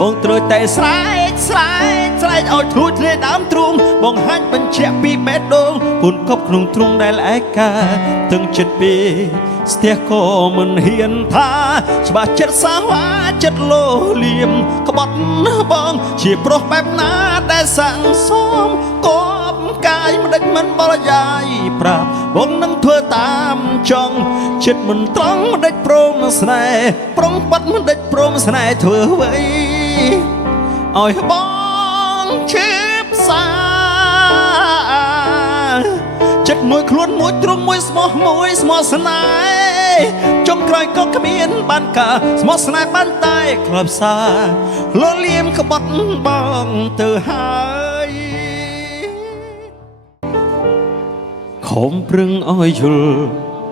បងត្រូវតែស្រែកឲ្យធ្លួចធ្លាដើមទ្រូងបងហាច់បញ្ជាក់ពីបេះដូងពូនកប់ក្នុងទ្រូងដែលឯកាទាំងចិត្តពេកស្ទះក៏មិនហ៊ានថាច្បាស់ចិត្តសាវ៉ាចិត្តលោលៀមក្បត់បងជាប្រុសបែបណាដែលស័ងសមគប់កាយមិនដេចមិនបលយាយប្រាប់បងនឹងធ្វើតាមចង់ចិត្តមិនត្រង់មិនដេចព្រមស្នេហ៍ប្រុងបាត់មិនដេចព្រមស្នេហ៍ធ្វើអ្វីឲ្យបងឈឺផ្សាចិត្តមួយខ្លួនមួយទ្រង់មួយស្មោះស្នេហ៍ចុងក្រោយក៏គ្មានបានការស្មោះស្នេហ៍បានតែក្លាប់សាលលៀមក្បត់បងទៅហើយខំប្រឹងឲ្យយល់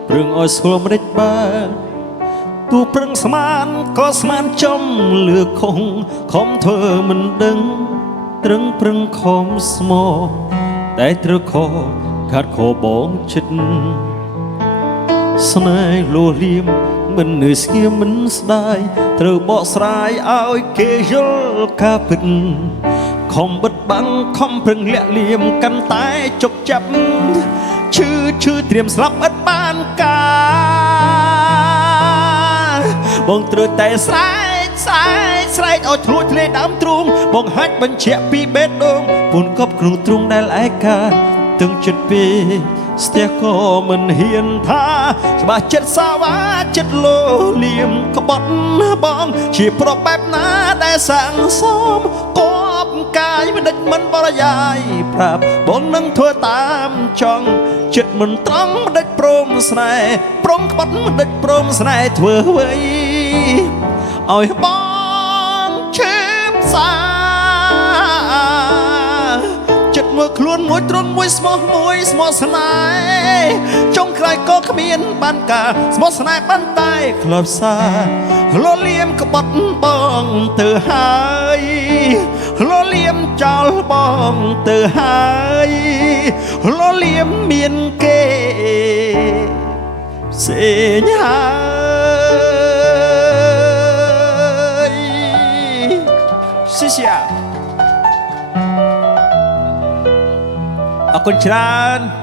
ប្រឹងឲ្យស្គាល់មិនដេចបានទូប្រឹងស្មានក៏ស្មានចំលឺខំធ្វើមិនដឹងត្រឹងប្រឹងខំស្មោះតែត្រូវខខាត់ខបងចិត្តស្នេហ៍លោលៀមមិននឿយស្ងៀមមិនស្ដាយត្រូវបកស្រាយឲ្យគេយល់ការពិតខំបិទបាំងខំប្រឹងលាក់លៀមកាន់តែជប់ចាប់ឈឺត្រៀមស្លាប់ឥតបានការបងត្រូវតែស្រែកឲ្យធ្លួចធ្លាដើមទ្រូងបងហាច់បញ្ជាក់ពីបេះដូងពូនកប់ក្នុងទ្រូងដែលឯកាទាំងចិត្តពេកស្ទះក៏មិនហ៊ានថាច្បាស់ចិត្តសាវ៉ាចិត្តលោលៀមក្បត់បងជាប្រុសបែបណាដែលស័ងសមគប់កាយមិនដេចមិនបរយាយប្រាប់បងនឹងធ្វើតាមចង់ចិត្តមិនត្រង់មិនដេចព្រមស្នេហ៍ប្រុងក្បត់មិនដេចព្រមស្នេហ៍ធ្វើអ្វីឲ្យបងឈឺផ្សាមួយខ្លួនមួយទ្រង់មួយស្មោះស្នេហ៍ចុងក្រោយក៏គ្មានបានការស្មោះស្នេហ៍បានតែក្លាប់សាលលៀមក្បត់បងទៅហើយលលៀមចោលបងទៅហើយលលៀមមានគេផ្សេងហើយស៊ីសៀអរគុណច្រើន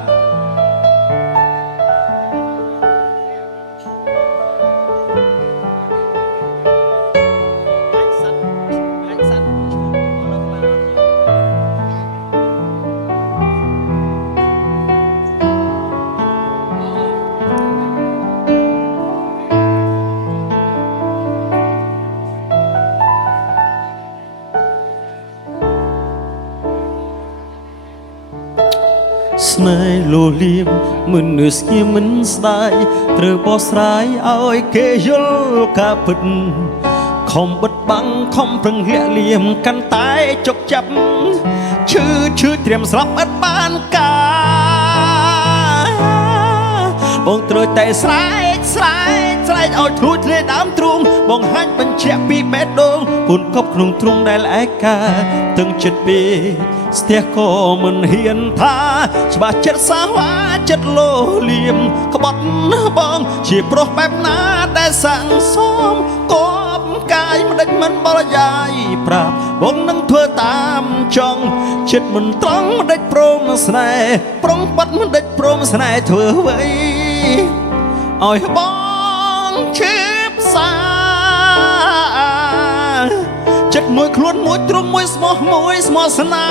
ស្នេហ៍លោលៀមមិននឿយស្ងៀមមិនស្ដាយត្រូវបោះស្រាយឲ្យគេយល់ការពិតខំបិទបាំងខំប្រឹងលាក់លៀមកាន់តែជប់ចាប់ឈឺត្រៀមស្លាប់ឥតបានការបងត្រូវតែស្រែកឲ្យធ្លួចធ្លាដើមទ្រូងបងហាច់បញ្ជាក់ពីបេះដូងពូនកប់ក្នុងទ្រូងដែលឯកាទាំងចិត្តពេកស្ទះក៏មិនហ៊ានថាច្បាស់ចិត្តសាវ៉ាចិត្តលោលៀមក្បត់បងជាប្រុសបែបណាដែលស័ងសមគប់កាយមិនដេចមិនបលយាយប្រាប់បងនឹងធ្វើតាមចង់ចិត្តមិនត្រង់មិនដេចព្រមស្នេហ៍ប្រុងបាត់មិនដេចព្រមស្នេហ៍ធ្វើអ្វីឲ្យបងឈឺផ្សាចិត្តមួយខ្លួនមួយទ្រង់មួយស្មោះស្នេ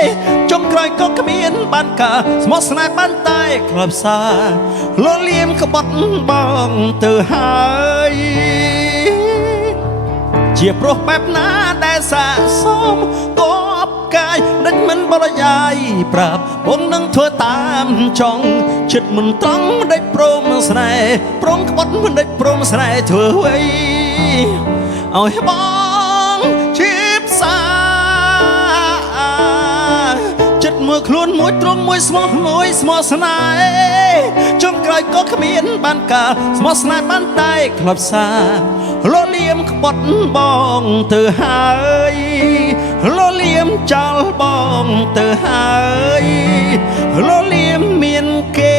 ហ៍ចុងក្រោយក៏គ្មានបានការស្មោះស្នេហ៍បានតែក្លាប់សាលលៀមក្បត់បងទៅហើយជាប្រុសបែបណាដែលស័ក្តិសមគប់កាយដេចមិនបលយាយប្រាប់បងនឹងធ្វើតាមចង់ចិត្តមិនត្រង់មិនដេចព្រមស្នេហ៍ព្រមក្បត់មិនដេចព្រមស្នេហ៍ធ្វើអ្វីឲ្យបងឈឺផ្សាចិត្តមួយខ្លួនមួយទ្រង់មួយស្មោះស្នេហ៍ចុងក្រោយក៏គ្មានបានការស្មោះស្នេហ៍បានតែក្លាប់សាលលៀមក្បត់បងទៅហើយលលៀមចោលបងទៅហើយលលៀមមានគេ